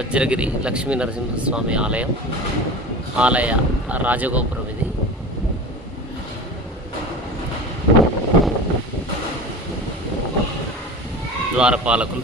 వజ్రగిరి లక్ష్మీ నరసింహస్వామి ఆలయం ఆలయ రాజగోపురం ఇది. ద్వారపాలకులు.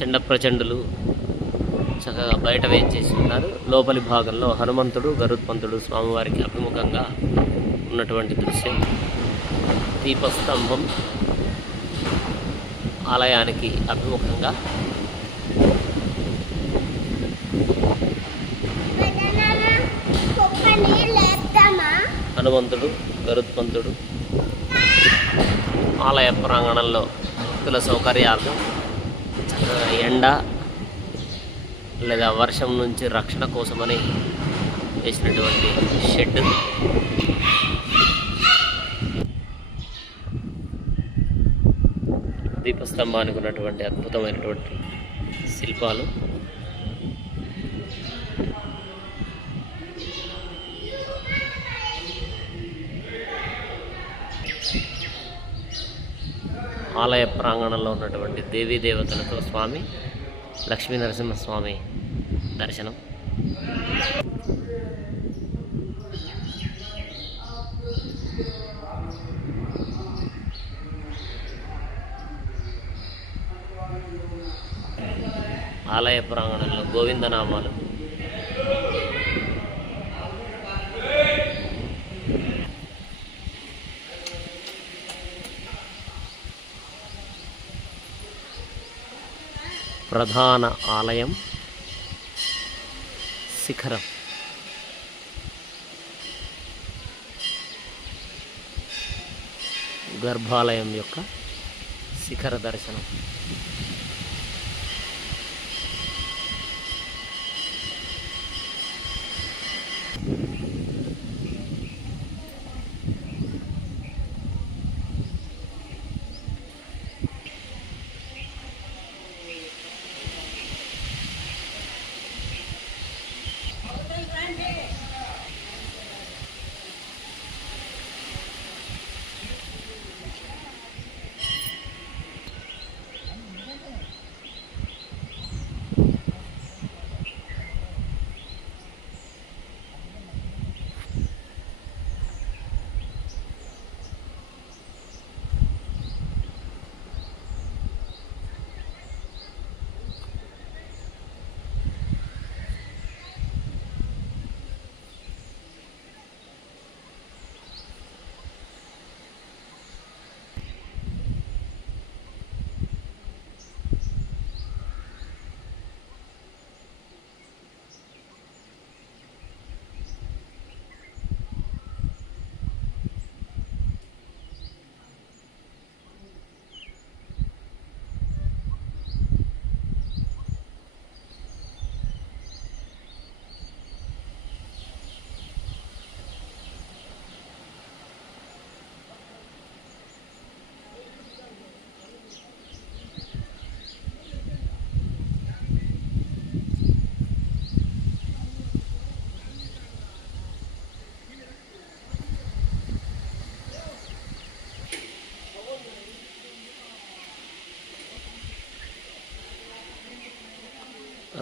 చెండ ప్రచండులు చక్కగా బయట వేయించేసి ఉన్నారు. లోపలి భాగంలో హనుమంతుడు గరుత్మంతుడు స్వామివారికి అభిముఖంగా ఉన్నటువంటి దృశ్యం. దీపస్తంభం. ఆలయానికి అభిముఖంగా. హనుమంతుడు గరుత్మంతుడు ఆలయ ప్రాంగణంలో భక్తుల సౌకర్యార్థం చక్కగా ఎండ లేదా వర్షం నుంచి రక్షణ కోసమని వేసినటువంటి షెడ్ స్తంభానికి ఉన్నటువంటి అద్భుతమైనటువంటి శిల్పాలు. ఆలయ ప్రాంగణంలో ఉన్నటువంటి దేవీ దేవతలతో స్వామి లక్ష్మీ నరసింహస్వామి దర్శనం. ఆలయ ప్రాంగణంలో గోవిందనామాలు. ప్రధాన ఆలయం శిఖరం. గర్భాలయం యొక్క శిఖర దర్శనం.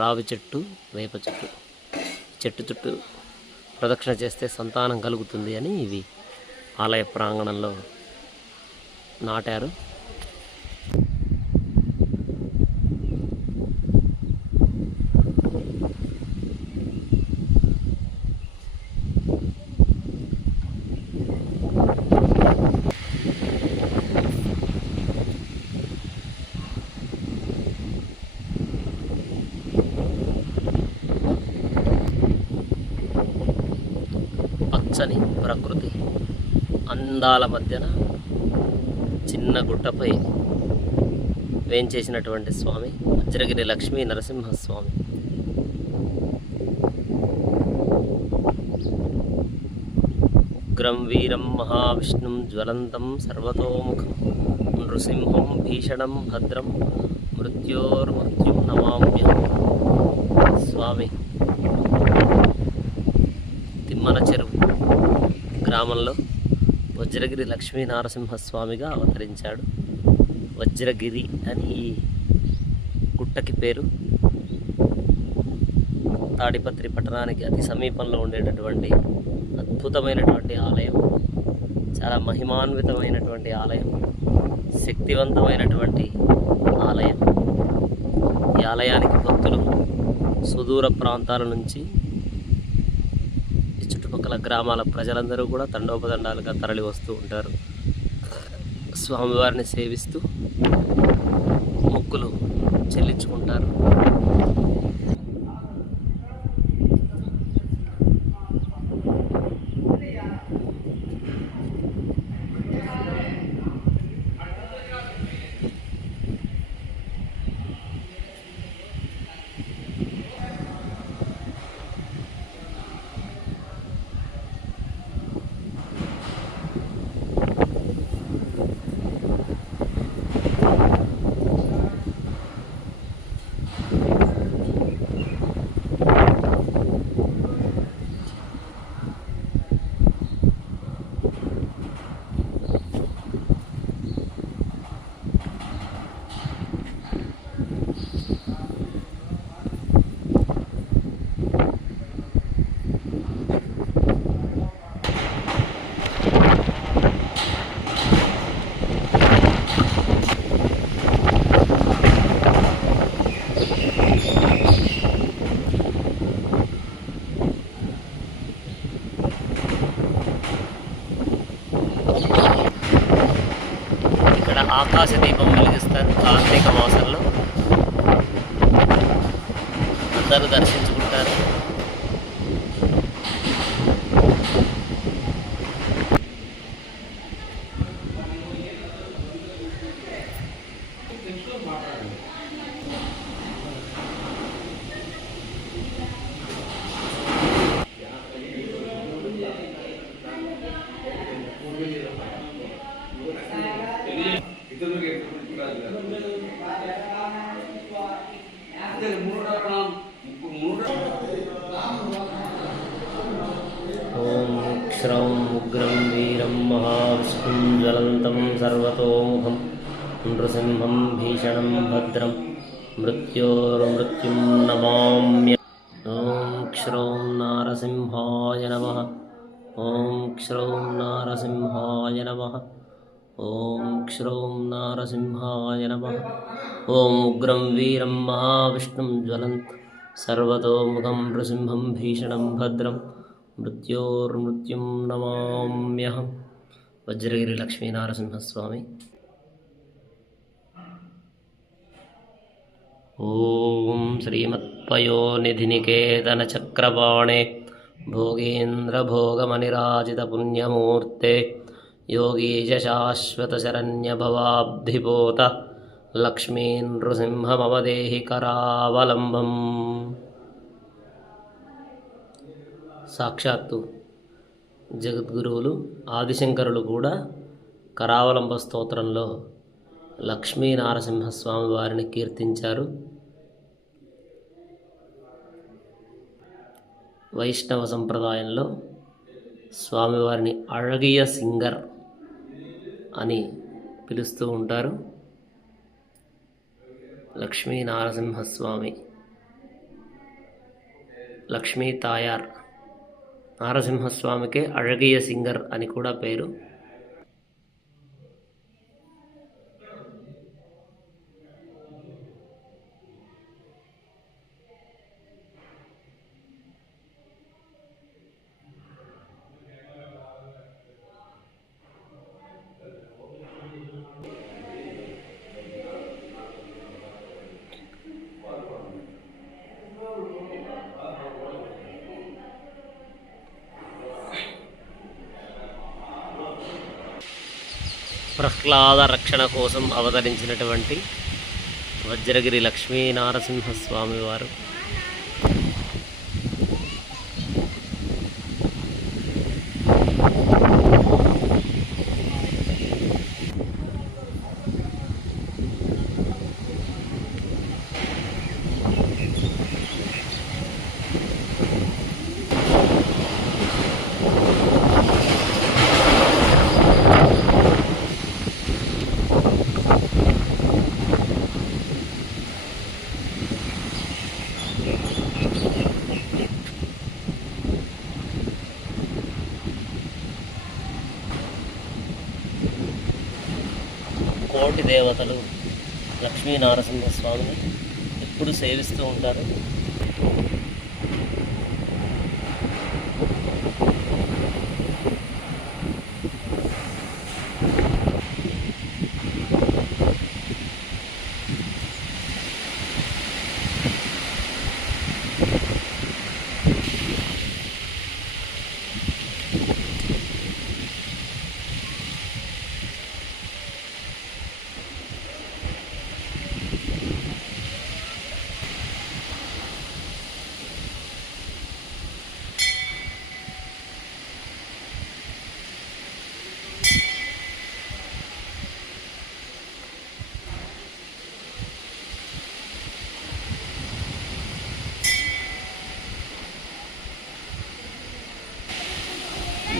రావి చెట్టు వేప చెట్టు. చెట్టు చుట్టూ ప్రదక్షిణ చేస్తే సంతానం కలుగుతుంది అని ఇవి ఆలయ ప్రాంగణంలో నాటారు. పచ్చని ప్రకృతి. అందాల మధ్యన చిన్న గుట్టపై వేంచేసినటువంటి స్వామి వజ్రగిరి లక్ష్మీ నరసింహస్వామి. ఉగ్రం వీరం మహావిష్ణుం జ్వలంతం సర్వతోముఖం నృసింహం భీషణం భద్రం మృత్యోర్మృత్యుం నమామ్య స్వామి తిమ్మన చెరువు గ్రామంలో వజ్రగిరి లక్ష్మీ నారసింహస్వామిగా అవతరించాడు. వజ్రగిరి అని ఈ గుట్టకి పేరు. తాడిపత్రి పట్టణానికి అతి సమీపంలో ఉండేటటువంటి అద్భుతమైనటువంటి ఆలయం. చాలా మహిమాన్వితమైనటువంటి ఆలయం. శక్తివంతమైనటువంటి ఆలయం. ఈ ఆలయానికి భక్తులు సుదూర ప్రాంతాల నుంచి చుట్టుపక్కల గ్రామాల ప్రజలందరూ కూడా తండోపదండాలుగా తరలి వస్తూ ఉంటారు. స్వామివారిని సేవిస్తూ మొక్కులు చెల్లించుకుంటారు. ఇక్కడ ఆకాశ దీపం వెలిగిస్తారు కార్తీక మాసంలో అందరూ దర్శించుకుంటారు. ఓం క్షరం ఉగ్రం వీరం మహావిష్ణుం జ్వలంతం సర్వతోముఖం నృసింహం భీషణం భద్రం మృత్యోర్మృత్యుం నమామ్య ఓం క్షరం నారసింహాయ నమ ఓం క్షరం నారసింహాయ నమ ॐ श्रौं नारसिंहाय नमः। ॐ उग्रं वीरं महाविष्णुं ज्वलन्त। सर्वतोमुखं नृसिंहं भीषणं भद्रं। मृत्योर्मृत्युं नमाम्यहं। वज्रगिरिलक्ष्मीनारसिंहस्वामी ॐ श्रीमत्पयोनिधिनिकेतनचक्रपाणे भोगेन्द्रभोगमनिराजितपुण्यमूर्ते योगीशशाश्वतशरण्यभवाब्धिपोत लक्ष्मीनृसिंहमवदेहि కరావలంబం సాక్షాత్తు జగద్గురువులు ఆదిశంకరులు కూడా కరావలంబ స్తోత్రంలో లక్ష్మీ నారసింహస్వామి వారిని కీర్తించారు. వైష్ణవ సంప్రదాయంలో స్వామివారిని అళగియ సింగర్ అని పిలుస్తూ ఉంటారు. లక్ష్మీ నారసింహస్వామి. లక్ష్మీ తాయార్. నారసింహస్వామికే అழగియ సింగర్ అని కూడా పేరు. ప్రహ్లాద రక్షణ కోసం అవతరించినటువంటి వజ్రగిరి లక్ష్మీ నారసింహస్వామి వారు. దేవతలు లక్ష్మీ నారసింహస్వామిని ఎప్పుడు సేవిస్తూ ఉంటారు.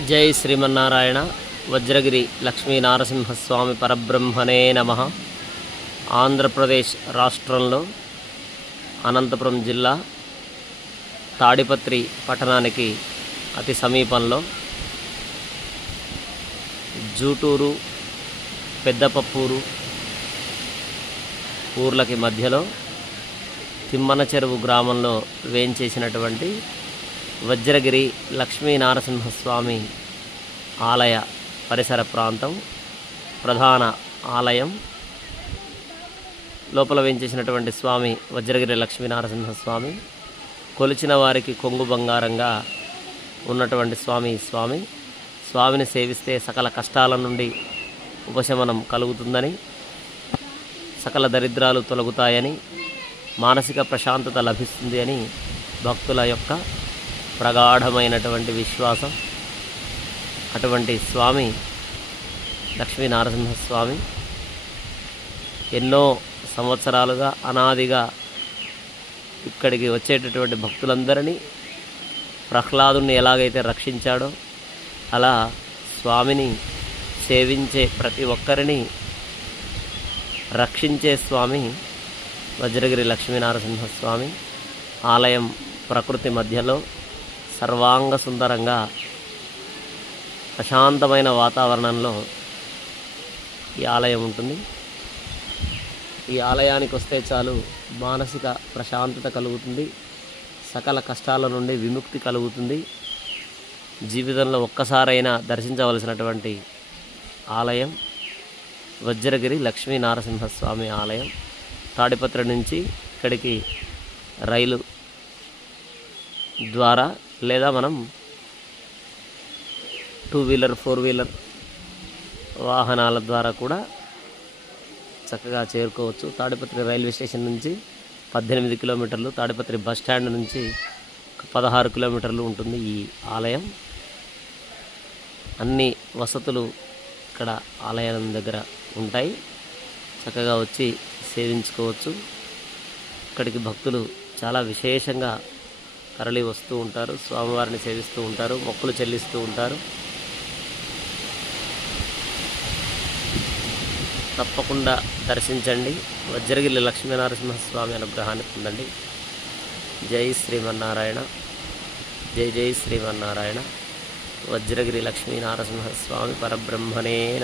జై శ్రీమన్నారాయణ వజ్రగిరి లక్ష్మీ నారసింహస్వామి పరబ్రహ్మనే నమ. ఆంధ్రప్రదేశ్ రాష్ట్రంలో అనంతపురం జిల్లా తాడిపత్రి పట్టణానికి అతి సమీపంలో జూటూరు పెద్దపప్పూరు ఊర్లకి మధ్యలో తిమ్మన చెరువు గ్రామంలో వేంచేసినటువంటి వజ్రగిరి లక్ష్మీ నారసింహస్వామి ఆలయ పరిసర ప్రాంతం ప్రధాన ఆలయం. లోపల వేయించేసినటువంటి స్వామి వజ్రగిరి లక్ష్మీ నారసింహస్వామి కొలిచిన వారికి కొంగు బంగారంగా ఉన్నటువంటి స్వామి స్వామి. స్వామిని సేవిస్తే సకల కష్టాల నుండి ఉపశమనం కలుగుతుందని సకల దరిద్రాలు తొలగుతాయని మానసిక ప్రశాంతత లభిస్తుంది అని భక్తుల యొక్క ప్రగాఢమైనటువంటి విశ్వాసం. అటువంటి స్వామి లక్ష్మీ నరసింహస్వామి ఎన్నో సంవత్సరాలుగా అనాదిగా ఇక్కడికి వచ్చేటటువంటి భక్తులందరినీ ప్రహ్లాదుని ఎలాగైతే రక్షించాడో అలా స్వామిని సేవించే ప్రతి ఒక్కరిని రక్షించే స్వామి వజ్రగిరి లక్ష్మీనరసింహస్వామి ఆలయం ప్రకృతి మధ్యలో సర్వాంగ సుందరంగా ప్రశాంతమైన వాతావరణంలో ఈ ఆలయం ఉంటుంది. ఈ ఆలయానికి వస్తే చాలు మానసిక ప్రశాంతత కలుగుతుంది. సకల కష్టాల నుండి విముక్తి కలుగుతుంది. జీవితంలో ఒక్కసారైనా దర్శించవలసినటువంటి ఆలయం వజ్రగిరి లక్ష్మీ నారసింహస్వామి ఆలయం. తాడిపత్రి నుంచి ఇక్కడికి రైలు ద్వారా లేదా మనం టూ వీలర్ ఫోర్ వీలర్ వాహనాల ద్వారా కూడా చక్కగా చేరుకోవచ్చు. తాడిపత్రి రైల్వే స్టేషన్ నుంచి పద్దెనిమిది కిలోమీటర్లు తాడిపత్రి బస్ స్టాండ్ నుంచి పదహారు కిలోమీటర్లు ఉంటుంది ఈ ఆలయం. అన్ని వసతులు ఇక్కడ ఆలయం దగ్గర ఉంటాయి. చక్కగా వచ్చి సేవించుకోవచ్చు. ఇక్కడికి భక్తులు చాలా విశేషంగా తరలి వస్తూ ఉంటారు స్వామివారిని సేవిస్తూ ఉంటారు మొక్కులు చెల్లిస్తూ ఉంటారు. తప్పకుండా దర్శించండి. వజ్రగిరి లక్ష్మీనరసింహస్వామి అనుగ్రహాన్ని పొందండి. జై శ్రీమన్నారాయణ. జై జై శ్రీమన్నారాయణ. వజ్రగిరి లక్ష్మీనరసింహస్వామి పరబ్రహ్మనే